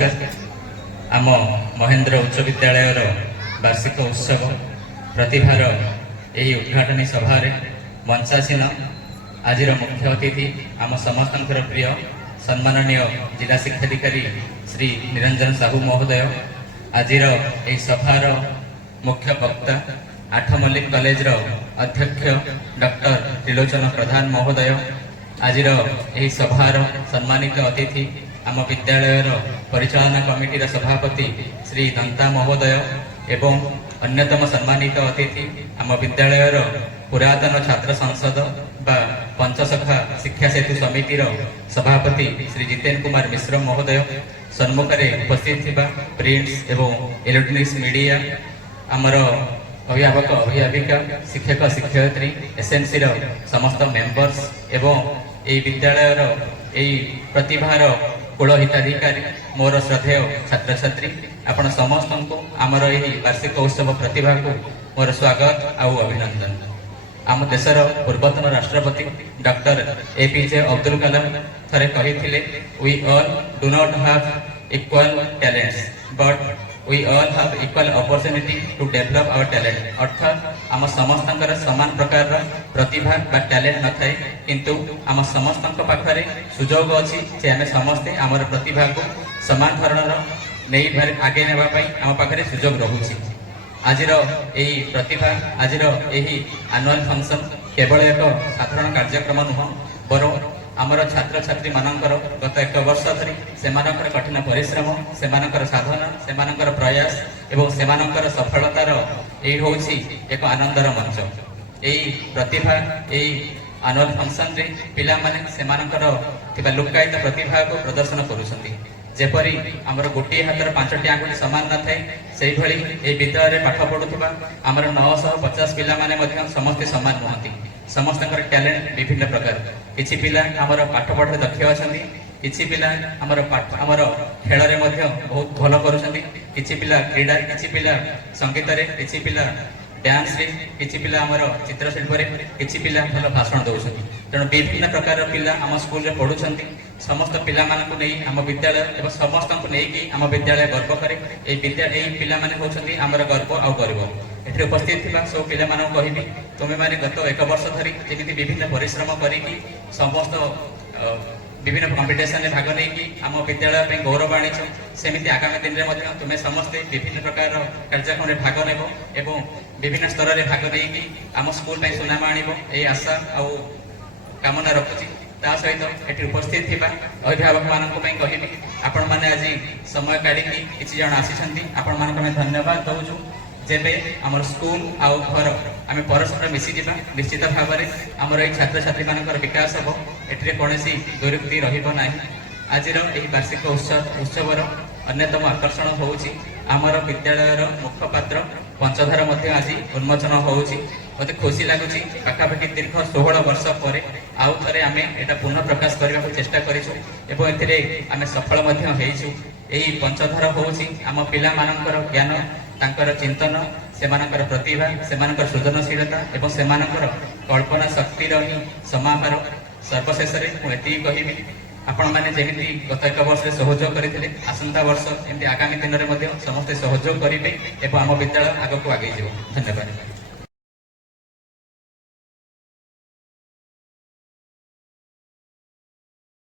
नमस्कार। आम महेंद्र उच्च विद्यालय वार्षिक उत्सव प्रतिभार यही उद्घाटनी सभा मंचासीन आज मुख्य अतिथि आम समस्त प्रिय सम्माननीय जिला शिक्षाधिकारी श्री निरंजन साहू महोदय, आज सभार मुख्य वक्ता आठ मल्लिक कॉलेज अध्यक्ष डॉक्टर त्रिलोचन प्रधान महोदय, आज सभार सम्मानित अतिथि आम विद्यालय परिचालना कमिटीर सभापति श्री दंता महोदय एवं अन्यतम सम्मानित अतिथि आम विद्यालय पुरातन छात्र संसद बा पंचसखा शिक्षा सेतु समितिर सभापति श्री जितेन कुमार मिश्र महोदय, सम्मुखें उपस्थित थिबा प्रिंट्स एवं इलेक्ट्रोनिक्स मीडिया, आमर अभिभावक अभिभाविका शिक्षक शिक्षयित्री एसएनसी समस्त मेंबर्स एवं यही विद्यालयर यही प्रतिभार कूल हिताधिकारी मोर श्रद्धेय छात्र छात्री आपण समस्त को आमर यही वार्षिक उत्सव प्रतिभा को मोर स्वागत आउ अभिनंदन। आम देशर पूर्वतन राष्ट्रपति डॉक्टर एपीजे अब्दुल कलाम थरे कहिथिले, we all do not have equal talents but we all have equal opportunity to develop our talent. अर्थात आम समस्त समान प्रकार प्रतिभा बा टैलेंट न थाए, किंतु आम समस्त पाखरे सुजोग अच्छी जे आम समस्ते आमर प्रतिभा को समान धरणर नहीं आगे नेबाई आम पाखरे सुजोग रहुछि। आज यही प्रतिभा आज यही एनुअल फंक्शन केवल एक साधारण कार्यक्रम नुह, बरं आमर छात्र छात्री मानकर गत एक वर्ष धरी सेमानकर कठिन परिश्रम, सेमानकर साधना, सेमानकर प्रयास एवं सेमानकर सफलतार यही होछि एक आनंदर मंच। यही प्रतिभा यही एनुअल फंक्शन रे पिला माने सेमानकर थिबा लुकायित प्रतिभा को प्रदर्शन करुछंती। जेपरी आमर गोटे हाथर 5टी आंगुली सामान न थाए, सेही भली ए विद्यालय पाठ पढुथिबा आमर 950 पिला माने मध्य समस्त समान नहंती। समस्तଙ୍କର टैलेंट विभिन्न प्रकार, किछि पिला आमर पाठ पढ़े दक्ष अछंती, किछि पिला आमर खेल रे मध्य बहुत भल करूछंती, किछि पिला क्रीडा, किछि पिला संगीत रे, किछि पिला डांस रे, किछि पिला आमर चित्रशिल्प रे, किछि पिला भल भाषण दउछंती। तेणु विभिन्न प्रकार पिला आम स्कूल रे पढुछंती। समस्त पिला मानकु नै आम विद्यालय एवं समस्त को नै कि आम विद्यालय गर्व करे। ए विद्यालय पिला माने होछंती आमर गर्व आ गर्व। एठे उपस्थित थिबा सब पिला मानकु कहिबी, तुमे माने गत एक वर्ष धरी जेमिति विभिन्न परिश्रम करिकि समस्त विभिन्न कॉम्पिटिशन में भाग नहीं आम विद्यालय पे गौरव आनी, सेमिति आगामी दिन में मध्य तुमे समस्ते विभिन्न प्रकार कार्यक्रम में भाग नेब एवं विभिन्न स्तर में भाग नहीं आम स्कूल पे सुनाम आनिब, यही आशा आ कामना रखुची। ता सहित एठी उपस्थित थिबा अभिभावक मानक पई कहिबी, आपण माने आज समय काढी किछि जण आसीछंती, आपण मानक में धन्यवाद दउछु। जेबे आमर स्कूल आउ घर आम परस्पर मिसी जावा, निश्चित भाव में आमर ये छात्र छात्री मानकर विकास हम, एठिरे कौनसी दुरुक्ति रहिबो नाही। आज यही वार्षिक उत्सवर अन्यतम आकर्षण होउछि आमर विद्यालयर मुखपात्र पंचधार मध्य आज उन्मोचन होउछि। मते खुशी लागुछि पाखापाखि दीर्घ 16 वर्ष पर आउ थरे आमे एटा पुनः प्रकाश करबा को चेष्टा करिछु एवं एथिरे आमे सफल मध्य हेइछु। एही पंचधार होउछि आम पिला मानकर ज्ञान, तांकर चिंतन, सेमानकर प्रतिभा, सेमानकर सृजनशीलता एवं सेमानकर कल्पना शक्तिर ही समाहार। सर्वशेष में एति कहिबी, आपण माने जेमिति गत एक वर्ष सहयोग करथिले, आसंता वर्ष एमति आगामी दिन में समस्त सहयोग करिवे एवं आम विद्यालय आगक आगे जीव। धन्यवाद।